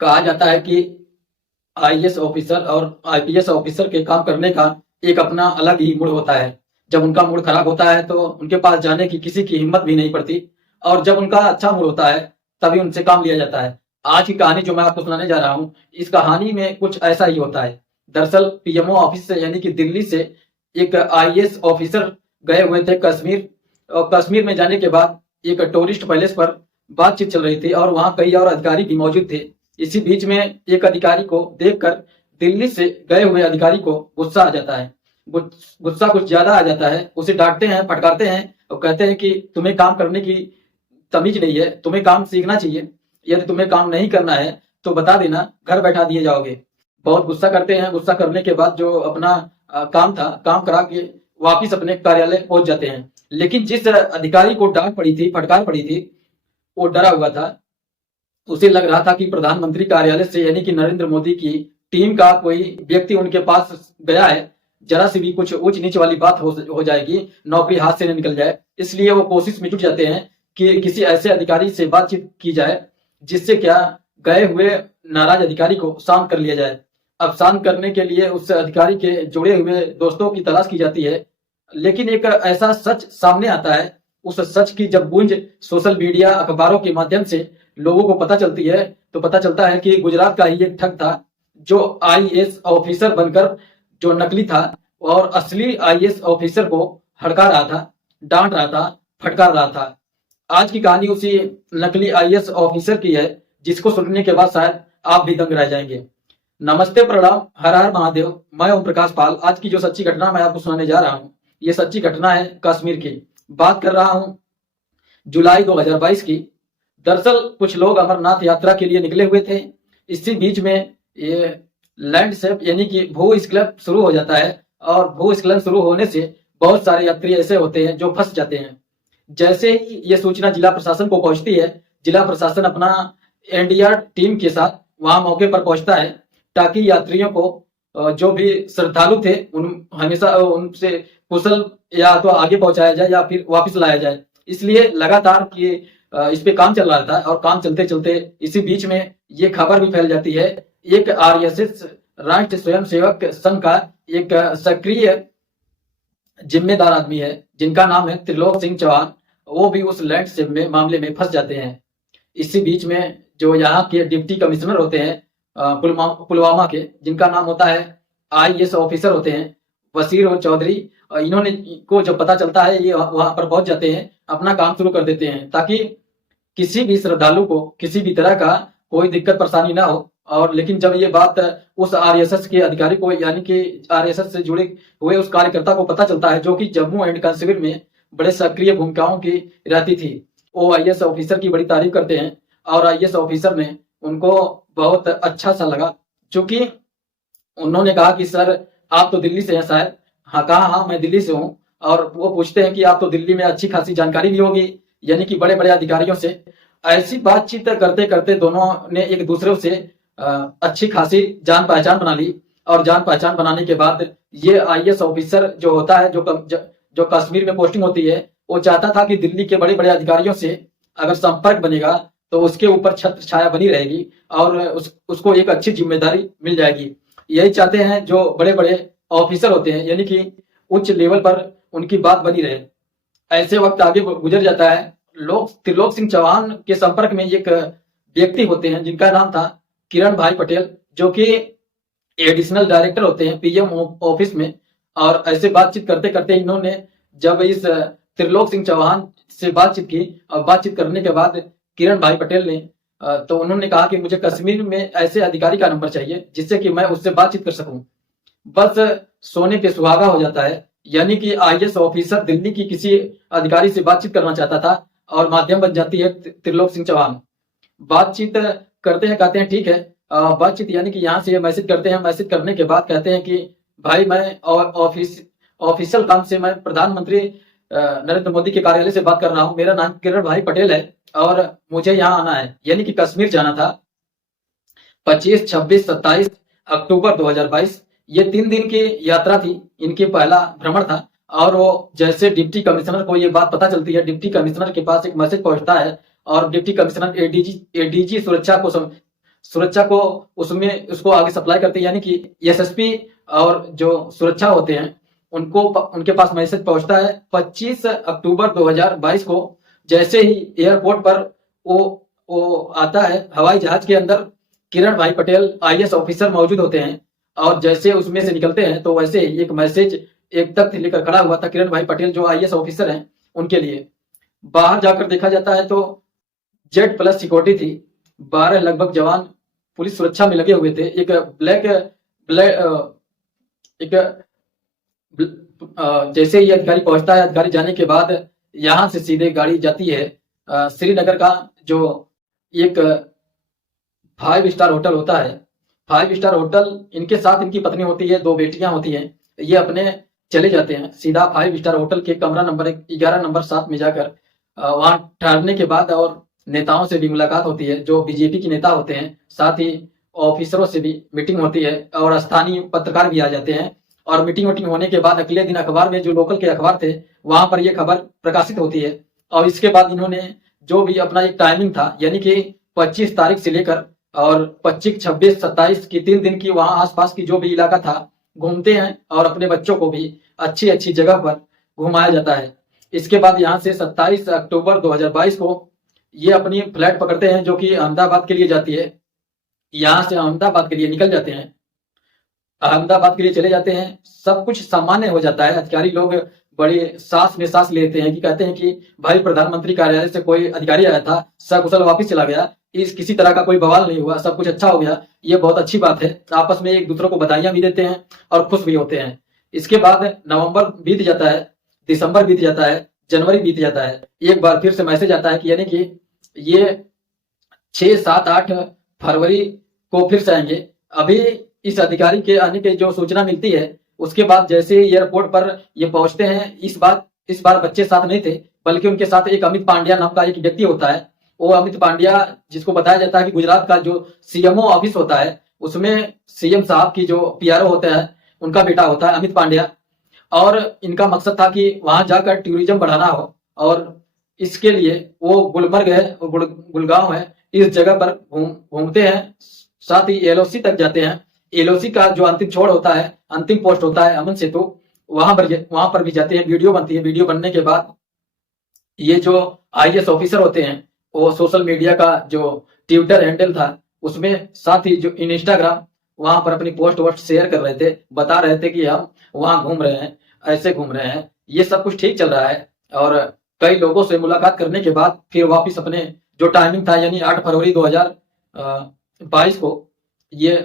कहा जाता है कि आईएएस ऑफिसर और आईपीएस ऑफिसर के काम करने का एक अपना अलग ही मूड होता है। जब उनका मूड खराब होता है तो उनके पास जाने की किसी की हिम्मत भी नहीं पड़ती, और जब उनका अच्छा मूड होता है तभी उनसे काम लिया जाता है। आज की कहानी जो मैं आपको सुनाने जा रहा हूँ, इस कहानी में कुछ ऐसा ही होता है। दरअसल पीएमओ ऑफिस से यानी कि दिल्ली से एक आईएएस ऑफिसर गए हुए थे कश्मीर, और कश्मीर में जाने के बाद एक टूरिस्ट पैलेस पर बातचीत चल रही थी और वहां कई और अधिकारी भी मौजूद थे। इसी बीच में एक अधिकारी को देखकर दिल्ली से गए हुए अधिकारी को गुस्सा आ जाता है। गुस्सा कुछ ज्यादा आ जाता है। उसे डांटते हैं, फटकारते हैं और कहते हैं कि तुम्हें काम करने की तमीज नहीं है, तुम्हें काम सीखना चाहिए। यदि तुम्हें काम नहीं करना है तो बता देना, घर बैठा दिए जाओगे। बहुत गुस्सा करते हैं। गुस्सा करने के बाद जो अपना काम था, काम करा के वापिस अपने कार्यालय पहुंच जाते हैं। लेकिन जिस अधिकारी को डांट पड़ी थी, फटकार पड़ी थी, वो डरा हुआ था। उसे लग रहा था कि प्रधानमंत्री कार्यालय से यानी कि नरेंद्र मोदी की टीम का कोई व्यक्ति उनके पास गया है, जरा सी भी कुछ ऊंच नीच वाली बात हो जाएगी, नौकरी हाथ से न निकल जाए। इसलिए वो कोशिश में जुट जाते हैं कि किसी ऐसे अधिकारी से बातचीत की जाए जिससे क्या गए हुए नाराज अधिकारी को शांत कर लिया जाए। अब शांत करने के लिए उस अधिकारी के जुड़े हुए दोस्तों की तलाश की जाती है, लेकिन एक ऐसा सच सामने आता है। उस सच की जब गूंज सोशल मीडिया, अखबारों के माध्यम से लोगों को पता चलती है तो पता चलता है कि गुजरात का ही एक ठग था जो आईएएस ऑफिसर बनकर जो नकली था और असली आईएएस ऑफिसर को हड़का रहा था, डांट रहा था, फटकार रहा था। आज की कहानी उसी नकली आईएएस ऑफिसर की है, जिसको सुनने के बाद शायद आप भी दंग रह जाएंगे। नमस्ते, प्रणाम, हर हर महादेव। मैं ओम प्रकाश पाल। आज की जो सच्ची घटना मैं आपको सुनाने जा रहा हूँ, ये सच्ची घटना है कश्मीर की। बात कर रहा हूँ जुलाई 2022 की। दरअसल कुछ लोग अमरनाथ यात्रा के लिए निकले हुए थे। इसी बीच में ये लैंडस्केप यानी कि भूस्खलन शुरू हो जाता है, और भूस्खलन शुरू होने से बहुत सारे यात्री ऐसे होते हैं जो फंस जाते हैं। जैसे ही ये सूचना जिला प्रशासन को पहुंचती है, जिला प्रशासन अपना एनडीआर टीम के साथ वहां मौके पर पहुंचता है, ताकि यात्रियों को जो भी श्रद्धालु थे उन हमेशा उनसे कुशल या तो आगे पहुंचाया जाए या फिर वापस लाया जाए। इसलिए लगातार ये इस पे काम चल रहा था, और काम चलते चलते इसी बीच में ये खबर भी फैल जाती है। एक आरएसएस राष्ट्रीय स्वयंसेवक संघ का एक सक्रिय जिम्मेदार आदमी है जिनका नाम है त्रिलोक सिंह चौहान, वो भी उस लैंडस्केप में मामले में फंस जाते हैं। इसी बीच में जो यहाँ के डिप्टी कमिश्नर होते हैं पुलवामा के, जिनका नाम होता है आईएएस ऑफिसर होते हैं वसीर चौधरी, इन्होंने को जब पता चलता है ये वहां पर पहुंच जाते हैं, अपना काम शुरू कर देते हैं ताकि किसी भी श्रद्धालु को किसी भी तरह का कोई दिक्कत परेशानी ना हो। और लेकिन जब ये बात उस आरएसएस के अधिकारी को यानी कि आरएसएस से जुड़े हुए उस कार्यकर्ता को पता चलता है, जो कि जम्मू एंड कश्मीर में बड़े सक्रिय भूमिकाओं की रहती थी, वो आईएएस ऑफिसर की बड़ी तारीफ करते हैं। और आईएएस ऑफिसर ने उनको बहुत अच्छा सा लगा, क्योंकि उन्होंने कहा कि सर आप तो दिल्ली से हैं शायद। हाँ, कहा हाँ मैं दिल्ली से हूँ। और वो पूछते हैं कि आप तो दिल्ली में अच्छी खासी जानकारी भी होगी, यानी कि बड़े बड़े अधिकारियों से। ऐसी बातचीत करते करते दोनों ने एक दूसरे से अच्छी खासी जान पहचान बना ली। और जान पहचान बनाने के बाद ये आईएएस ऑफिसर जो होता है, जो कश्मीर में पोस्टिंग होती है, वो चाहता था कि दिल्ली के बड़े बड़े अधिकारियों से अगर संपर्क बनेगा तो उसके ऊपर छत्र छाया बनी रहेगी और उसको एक अच्छी जिम्मेदारी मिल जाएगी। यही चाहते हैं जो बड़े बड़े ऑफिसर होते हैं, यानी कि उच्च लेवल पर उनकी बात बनी रहे। ऐसे वक्त आगे गुजर जाता है। त्रिलोक सिंह चौहान के संपर्क में एक व्यक्ति होते हैं जिनका नाम था किरण भाई पटेल, जो कि एडिशनल डायरेक्टर होते हैं पीएम ऑफिस में। और ऐसे बातचीत करते करते इन्होंने जब इस त्रिलोक सिंह चौहान से बातचीत की, और बातचीत करने के बाद किरण भाई पटेल ने तो उन्होंने कहा कि मुझे कश्मीर में ऐसे अधिकारी का नंबर चाहिए जिससे कि मैं उससे बातचीत कर सकूं। बस सोने पे सुहागा हो जाता है, यानी कि आईएएस ऑफिसर दिल्ली की किसी अधिकारी से बातचीत करना चाहता था और माध्यम बन जाती है त्रिलोक सिंह चौहान। बातचीत करते हैं, कहते हैं ठीक है। बातचीत यानी कि यहाँ से ये मैसेज करते हैं। मैसेज करने के बाद कहते हैं कि भाई मैं ऑफिशियल काम से मैं प्रधानमंत्री नरेंद्र मोदी के कार्यालय से बात कर रहा हूँ। मेरा नाम किरण भाई पटेल है और मुझे यहाँ आना है, यानी कि कश्मीर जाना था 25, 26, 27 अक्टूबर 2022। ये 3 दिन की यात्रा थी, इनकी पहला भ्रमण था। और वो जैसे डिप्टी कमिश्नर को ये बात पता चलती है, डिप्टी कमिश्नर के पास एक मैसेज पहुंचता है और डिप्टी कमिश्नर एडीजी सुरक्षा को सुरक्षा को उसमें उसको आगे सप्लाई करते हैं, यानी कि एसएसपी और जो सुरक्षा होते हैं उनको उनके पास मैसेज पहुंचता है 25 अक्टूबर 2022 को। जैसे ही एयरपोर्ट पर वो आता है, हवाई जहाज के अंदर किरण भाई पटेल आईएएस ऑफिसर मौजूद होते हैं, और जैसे उसमें से निकलते हैं तो वैसे ही एक मैसेज, एक तख्त लेकर खड़ा हुआ था किरण भाई पटेल जो आईएएस ऑफिसर हैं उनके लिए। बाहर जाकर देखा जाता है तो Z+ सिक्योरिटी थी, 12 लगभग जवान पुलिस सुरक्षा में लगे हुए थे। एक ब्लैक एक जैसे ही अधिकारी पहुंचता है, अधिकारी जाने के बाद यहाँ से सीधे गाड़ी जाती है श्रीनगर का जो एक 5 स्टार होटल होता है। 5 स्टार होटल, इनके साथ इनकी पत्नी होती है, 2 बेटियां होती हैं। ये अपने चले जाते हैं सीधा 5 स्टार होटल के कमरा नंबर 11 नंबर 7 में जाकर वहां ठहरने के बाद और नेताओं से भी मुलाकात होती है जो बीजेपी के नेता होते हैं, साथ ही ऑफिसरों से भी मीटिंग होती है और स्थानीय पत्रकार भी आ जाते हैं। और मीटिंग होने के बाद अगले दिन अखबार में, जो लोकल के अखबार थे, वहां पर यह खबर प्रकाशित होती है। और इसके बाद इन्होंने जो भी अपना एक टाइमिंग था, यानी कि 25 तारीख से लेकर और 25, 26, 27 की 3 दिन की वहां आसपास की जो भी इलाका था घूमते हैं और अपने बच्चों को भी अच्छी अच्छी जगह पर घुमाया जाता है। इसके बाद यहाँ से 27 अक्टूबर 2022 को ये अपनी फ्लाइट पकड़ते हैं जो कि अहमदाबाद के लिए जाती है। यहाँ से अहमदाबाद के लिए निकल जाते हैं, अहमदाबाद के लिए चले जाते हैं। सब कुछ सामान्य हो जाता है। अधिकारी लोग बड़े सांस में सांस लेते हैं कि कहते हैं कि भाई प्रधानमंत्री कार्यालय से कोई अधिकारी आया था, सकुशल वापस चला गया, इस किसी तरह का कोई बवाल नहीं हुआ, सब कुछ अच्छा हो गया, ये बहुत अच्छी बात है। आपस में एक दूसरे को बधाइयां भी देते हैं और खुश भी होते हैं। इसके बाद नवंबर बीत जाता है, दिसंबर बीत जाता है, जनवरी बीत जाता है। एक बार फिर से मैसेज आता है कि यानी कि ये 6, 7, 8 फरवरी को फिर से आएंगे। अभी इस अधिकारी के आने की जो सूचना मिलती है, उसके बाद जैसे एयरपोर्ट पर ये पहुंचते हैं, इस बार बच्चे साथ नहीं थे, बल्कि उनके साथ एक अमित पांड्या नाम का एक व्यक्ति होता है। वो अमित पांड्या, जिसको बताया जाता है कि गुजरात का जो सीएमओ ऑफिस होता है उसमें सीएम साहब की जो पीआरओ होता है उनका बेटा होता है अमित पांड्या। और इनका मकसद था कि वहां जाकर टूरिज्म बढ़ाना हो, और इसके लिए वो गुलमर्ग है, गुड़गांव है, इस जगह पर घूमते हैं। साथ ही एलओसी तक जाते हैं। एलओसी का जो अंतिम छोर होता है, अंतिम पोस्ट होता है अमन सेतु, वहां पर भी जाते हैं। वीडियो बनती है। वीडियो बनने के बाद ये जो आईएएस ऑफिसर होते हैं वो सोशल मीडिया का जो ट्विटर हैंडल था उसमें, साथ ही जो इंस्टाग्राम, वहां पर अपनी पोस्ट वोस्ट शेयर कर रहे थे, बता रहे थे कि हम वहां घूम रहे हैं, ऐसे घूम रहे हैं। ये सब कुछ ठीक चल रहा है। और कई लोगों से मुलाकात करने के बाद फिर वापिस अपने जो टाइमिंग था, यानी 8 फरवरी 2022 को, ये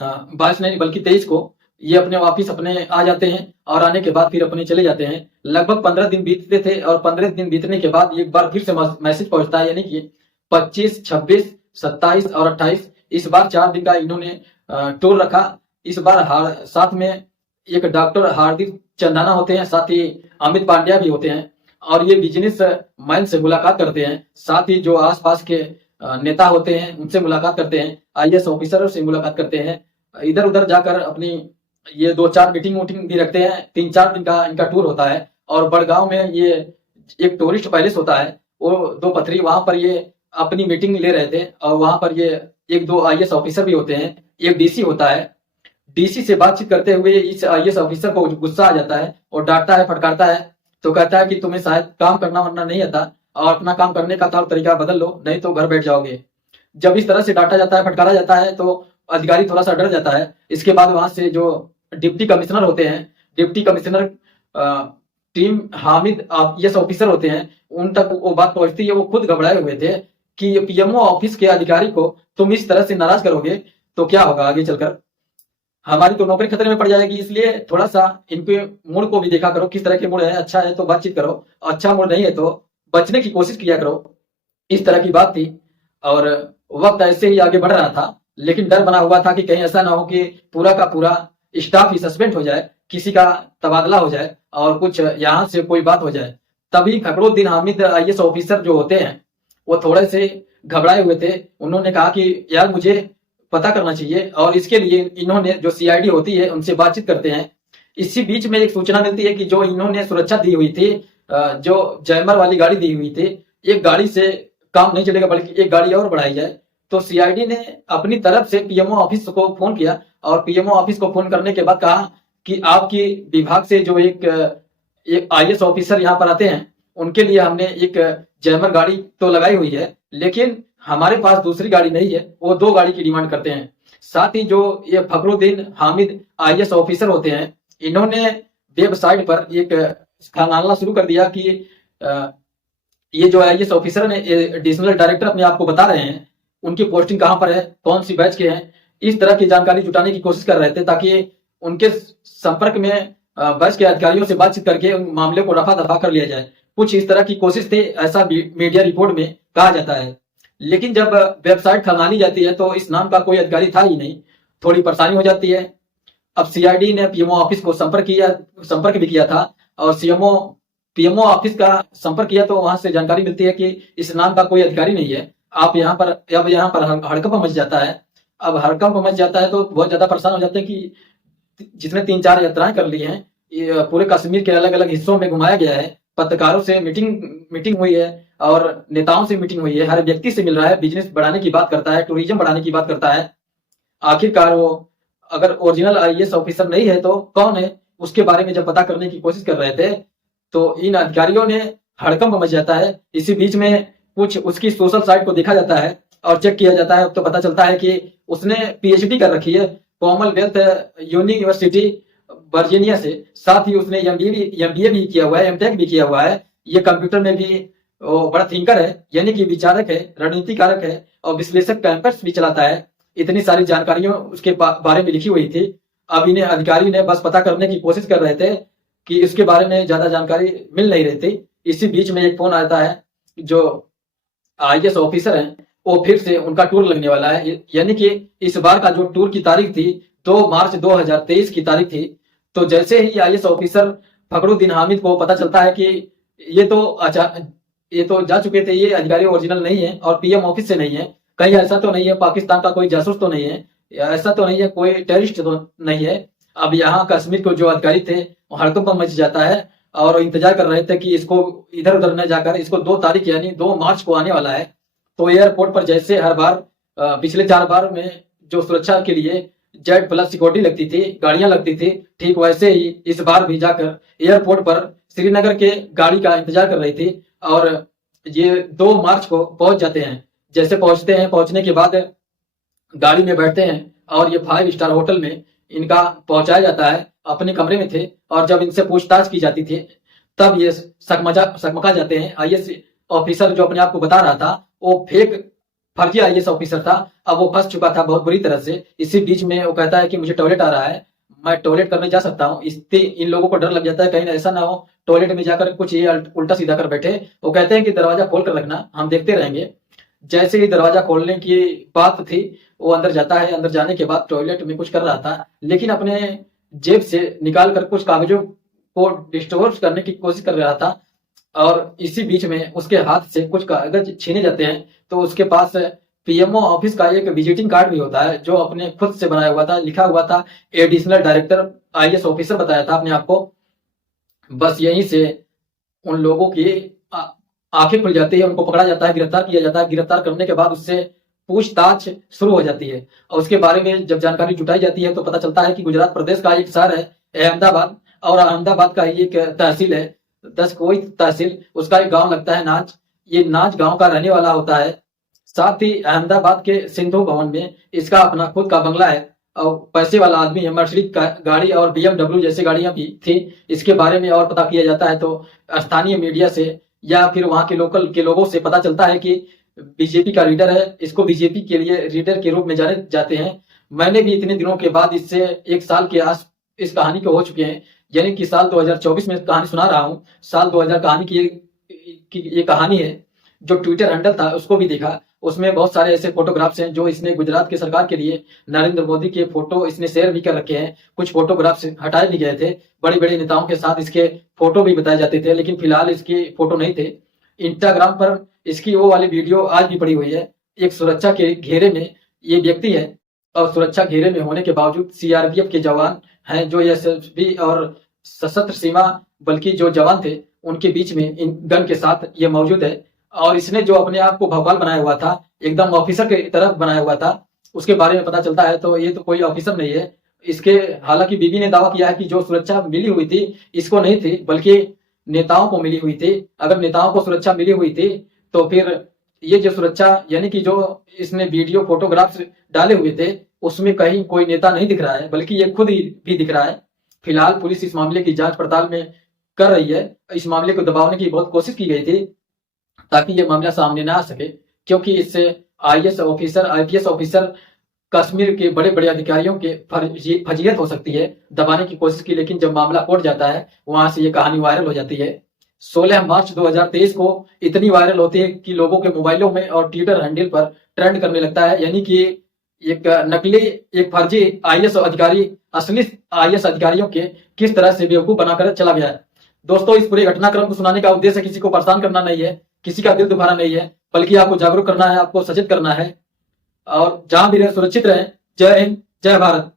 22 नहीं बल्कि 23 को ये अपने वापिस अपने आ जाते हैं। और आने के बाद फिर अपने चले जाते हैं। लगभग 15 दिन बीतते थे, और 15 दिन बीतने के बाद एक बार फिर से मैसेज पहुंचता है, यानी कि 25, 26, 27 और 28, इस बार 4 दिन का इन्होंने टूर रखा। इस बार साथ में एक डॉक्टर हार्दिक चंदाना होते हैं, साथ ही अमित पांड्या भी होते हैं, और ये बिजनेस मैन से मुलाकात करते हैं। साथ ही जो आसपास के नेता होते हैं उनसे मुलाकात करते हैं, आईएएस ऑफिसरों से मुलाकात करते हैं। इधर उधर जाकर अपनी ये 2-4 मीटिंग भी रखते हैं। 3-4 दिन का इनका टूर होता है। और बड़गांव में ये एक टूरिस्ट पैलेस होता है, वो 2 पथरी, वहां पर ये अपनी मीटिंग ले रहे थे। और वहां पर ये 1-2 आईएएस ऑफिसर भी होते हैं, एक डीसी होता है। डीसी से बातचीत करते हुए इस आईएएस ऑफिसर को गुस्सा आ जाता है और डांटता है, फटकारता है। तो कहता है कि तुम्हें शायद काम करना वरना नहीं आता, और अपना काम करने का तौर तरीका बदल लो, नहीं तो घर बैठ जाओगे। जब इस तरह से डांटा जाता है, फटकारा जाता है, तो अधिकारी थोड़ा सा डर जाता है। इसके बाद वहां से जो डिप्टी कमिश्नर होते हैं, deputy commissioner team Hamid IAS officer होते हैं, उन तक वो बात पहुंचती है। वो खुद घबराए हुए थे कि पीएमओ ऑफिस के अधिकारी को तुम इस तरह से नाराज करोगे तो क्या होगा आगे चलकर, हमारी तो नौकरी खतरे में पड़ जाएगी। इसलिए थोड़ा सा इनके मूड को भी देखा करो, किस तरह के मूड है। अच्छा है तो बातचीत करो, अच्छा मूड नहीं है तो बचने की कोशिश किया करो। इस तरह की बात थी। और वक्त ऐसे ही आगे बढ़ रहा था, लेकिन डर बना हुआ था कि कहीं ऐसा ना हो कि पूरा का पूरा स्टाफ ही सस्पेंड हो जाए, किसी का तबादला हो जाए और कुछ यहाँ से कोई बात हो जाए। तभी फखरुद्दीन हामिद आईएएस ऑफिसर जो होते हैं वो थोड़े से घबराए हुए थे। उन्होंने कहा कि यार मुझे पता करना चाहिए, और इसके लिए इन्होंने जो सीआईडी होती है उनसे बातचीत करते हैं। इसी बीच में एक सूचना मिलती है कि जो इन्होंने सुरक्षा दी हुई थी, जो जैमर वाली गाड़ी दी हुई थी, एक गाड़ी से काम नहीं चलेगा, बल्कि एक गाड़ी और बढ़ाई जाए। तो सीआईडी ने अपनी तरफ से पीएमओ ऑफिस को फोन किया और पीएमओ ऑफिस को फोन करने के बाद कहा कि आपकी विभाग से जो एक आईएएस ऑफिसर यहाँ पर आते हैं, उनके लिए हमने एक जैमर गाड़ी तो लगाई हुई है, लेकिन हमारे पास दूसरी गाड़ी नहीं है। वो 2 गाड़ी की डिमांड करते हैं। साथ ही जो ये फखरुद्दीन हामिद आईएएस ऑफिसर होते हैं, इन्होंने वेबसाइट पर एक खंगालना शुरू कर दिया कि ये जो आईएएस ऑफिसर ने एडिशनल डायरेक्टर अपने आप को बता रहे हैं, उनकी पोस्टिंग कहाँ पर है, कौन सी बैच के हैं, इस तरह की जानकारी जुटाने की कोशिश कर रहे थे ताकि उनके संपर्क में बैच के अधिकारियों से बातचीत करके उन मामले को रफा दफा कर लिया जाए। कुछ इस तरह की कोशिश थी, ऐसा मीडिया रिपोर्ट में कहा जाता है। लेकिन जब वेबसाइट खंगाली जाती है तो इस नाम का कोई अधिकारी था ही नहीं। थोड़ी परेशानी हो जाती है। अब सीआईडी ने पीएमओ ऑफिस को संपर्क भी किया था और पीएमओ ऑफिस का संपर्क किया तो वहां से जानकारी मिलती है कि इस नाम का कोई अधिकारी नहीं है। अब यहाँ पर हड़कंप मच जाता है। अब हड़कंप मच जाता है तो बहुत ज्यादा परेशान हो जाते हैं कि जिसने 3-4 यात्राएं कर ली हैं, ये पूरे कश्मीर के अलग अलग हिस्सों में घुमाया गया है, पत्रकारों से मीटिंग हुई है और नेताओं से मीटिंग हुई है, हर व्यक्ति से मिल रहा है, बिजनेस बढ़ाने की बात करता है, टूरिज्म बढ़ाने की बात करता है। आखिरकार वो अगर ओरिजिनल आईएएस ऑफिसर नहीं है तो कौन है, उसके बारे में जब पता करने की कोशिश कर रहे थे तो इन अधिकारियों ने हड़कंप मच जाता है। इसी बीच में कुछ उसकी सोशल साइट को देखा जाता है और चेक किया जाता है तो पता चलता है कि उसने पीएचडी कर रखी है कॉमनवेल्थ यूनिवर्सिटी वर्जीनिया से। साथ ही उसने एमबीए भी किया हुआ है, एमटेक भी किया हुआ है। ये कंप्यूटर में भी बड़ा थिंकर है, यानी कि विचारक है, रणनीतिकारक है और विश्लेषक कैंपस भी चलाता है। इतनी सारी जानकारियां उसके बारे में लिखी हुई थी। अब इन्हें अधिकारी ने बस पता करने की कोशिश कर रहे थे कि इसके बारे में ज्यादा जानकारी मिल नहीं रही थी। इसी बीच में एक फोन आता है, जो आईएएस ऑफिसर हैं वो फिर से उनका टूर लगने वाला है। यानी कि इस बार का जो टूर की तारीख थी 2 मार्च 2023 की तारीख थी। तो जैसे ही आईएएस ऑफिसर फखरुद्दीन हामिद को पता चलता है कि ये तो जा चुके थे, ये अधिकारी ओरिजिनल नहीं है और पीएम ऑफिस से नहीं है, कहीं ऐसा तो नहीं है पाकिस्तान का कोई जासूस तो नहीं है, ऐसा तो नहीं है कोई टेररिस्ट तो नहीं है। अब यहाँ कश्मीर के जो अधिकारी थे हड़कंप मच जाता है और इंतजार कर रहे थे कि इसको इधर उधर न जाकर इसको 2 तारीख यानी 2 मार्च को आने वाला है। तो एयरपोर्ट पर जैसे हर बार पिछले 4 बार में जो सुरक्षा के लिए Z+ सिक्योरिटी लगती थी, गाड़ियां लगती थी, ठीक वैसे ही इस बार भी जाकर एयरपोर्ट पर श्रीनगर के गाड़ी का इंतजार कर रही थी। और ये 2 मार्च को पहुंच जाते हैं। जैसे पहुंचते हैं, पहुंचने के बाद गाड़ी में बैठते हैं और ये 5 स्टार होटल में इनका पहुंचाया जाता है। अपने कमरे में थे और जब इनसे पूछताछ की जाती थी तब ये सकमका जाते हैं। आईएएस ऑफिसर जो अपने आप को बता रहा था वो फर्जी आईएएस ऑफिसर था। अब वो फंस चुका था बहुत बुरी तरह से। इसी बीच में वो कहता है कि मुझे टॉयलेट आ रहा है, मैं टॉयलेट करने जा सकता हूँ। इससे इन लोगों को डर लग जाता है कहीं ऐसा ना हो टॉयलेट में जाकर कुछ ये उल्टा सीधा कर बैठे। वो कहते हैं कि दरवाजा खोल कर रखना, हम देखते रहेंगे। जैसे ही दरवाजा खोलने की बात थी वो अंदर जाता है। अंदर जाने के बाद टॉयलेट में कुछ कर रहा था, लेकिन अपने जेब से निकाल कर कुछ कागजों को डिस्टोर्स करने की कोशिश कर रहा था। और इसी बीच में उसके हाथ से कुछ कागज छीने जाते हैं। तो उसके पास पीएमओ ऑफिस का एक विजिटिंग कार्ड भी होता है जो अपने खुद से बनाया हुआ था, लिखा हुआ था एडिशनल डायरेक्टर आईएएस ऑफिसर बताया था अपने आप को। बस यहीं से उन लोगों की आंखें खुल जाती है, उनको पकड़ा जाता है, गिरफ्तार किया जाता है। गिरफ्तार करने के बाद उससे पूछताछ शुरू हो जाती है और उसके बारे में जब जानकारी जुटाई जाती है तो पता चलता है कि गुजरात प्रदेश का एक शहर है अहमदाबाद, और अहमदाबाद का ही एक तहसील है दसकोई तहसील, उसका एक गांव लगता है नाच। ये नाच गांव का रहने वाला होता है। साथ ही अहमदाबाद के सिंधु भवन में इसका अपना खुद का बंगला है और पैसे वाला आदमी है। मर्सिडीज गाड़ी और BMW जैसी गाड़ियां भी थी। इसके बारे में और पता किया जाता है तो स्थानीय मीडिया से या फिर वहां के लोकल के लोगों से पता चलता है कि बीजेपी का लीडर है, इसको बीजेपी के लिए लीडर के रूप में जाने जाते हैं। मैंने भी इतने दिनों के बाद इससे 1 साल के आस इस कहानी को हो चुके हैं, यानी कि साल 2024 में कहानी सुना रहा हूँ। साल 2000 कहानी की ये कहानी है। जो ट्विटर हैंडल था उसको भी देखा, उसमें बहुत सारे ऐसे फोटोग्राफ्स हैं जो इसने गुजरात के सरकार के लिए नरेंद्र मोदी के फोटो इसने शेयर भी कर रखे हैं। कुछ फोटोग्राफ्स हटाए भी गए थे, बड़े बड़े नेताओं के साथ इसके फोटो भी बताए जाते थे, लेकिन फिलहाल इसके फोटो नहीं थे। इंस्टाग्राम पर इसकी वो वाली वीडियो आज भी पड़ी हुई है। एक सुरक्षा के घेरे में ये व्यक्ति है और सुरक्षा घेरे में होने के बावजूद सीआरपीएफ के जवान हैं जो एसएसबी और सशस्त्र सीमा बल्कि जो जवान थे उनके बीच में इन गन के साथ ये मौजूद है और इसने जो अपने आप को भगवान बनाया हुआ था, एकदम ऑफिसर की तरह बनाया हुआ था, उसके बारे में पता चलता है तो ये तो कोई ऑफिसर नहीं है। इसके हालांकि बीबी ने दावा किया है कि जो सुरक्षा मिली हुई थी इसको नहीं थी, बल्कि नेताओं को मिली हुई थी। अगर नेताओं को सुरक्षा मिली हुई थी तो फिर ये जो सुरक्षा, यानी कि जो इसने वीडियो फोटोग्राफ्स डाले हुए थे उसमें कहीं कोई नेता नहीं दिख रहा है, बल्कि ये खुद ही भी दिख रहा है। फिलहाल पुलिस इस मामले की जांच पड़ताल में कर रही है। इस मामले को दबाने की बहुत कोशिश की गई थी ताकि ये मामला सामने ना आ सके, क्योंकि इससे IAS officer, IPS officer, Kashmir के बड़े बड़े अधिकारियों के फजीहत हो सकती है। दबाने की कोशिश की, लेकिन जब मामला कोर्ट जाता है वहां से ये कहानी वायरल हो जाती है। 16 मार्च 2023 को इतनी वायरल होती है कि लोगों के मोबाइलों में और ट्विटर हैंडल पर ट्रेंड करने लगता है, यानी कि एक नकली, एक फर्जी आईएएस अधिकारी असली आईएएस अधिकारियों के किस तरह से बेवकूफ बनाकर चला गया है। दोस्तों, इस पूरे घटनाक्रम को सुनाने का उद्देश्य किसी को परेशान करना नहीं है, किसी का दिल दुखाना नहीं है, बल्कि आपको जागरूक करना है, आपको सचेत करना है। और जहां भी रहे सुरक्षित रहें। जय हिंद, जय भारत।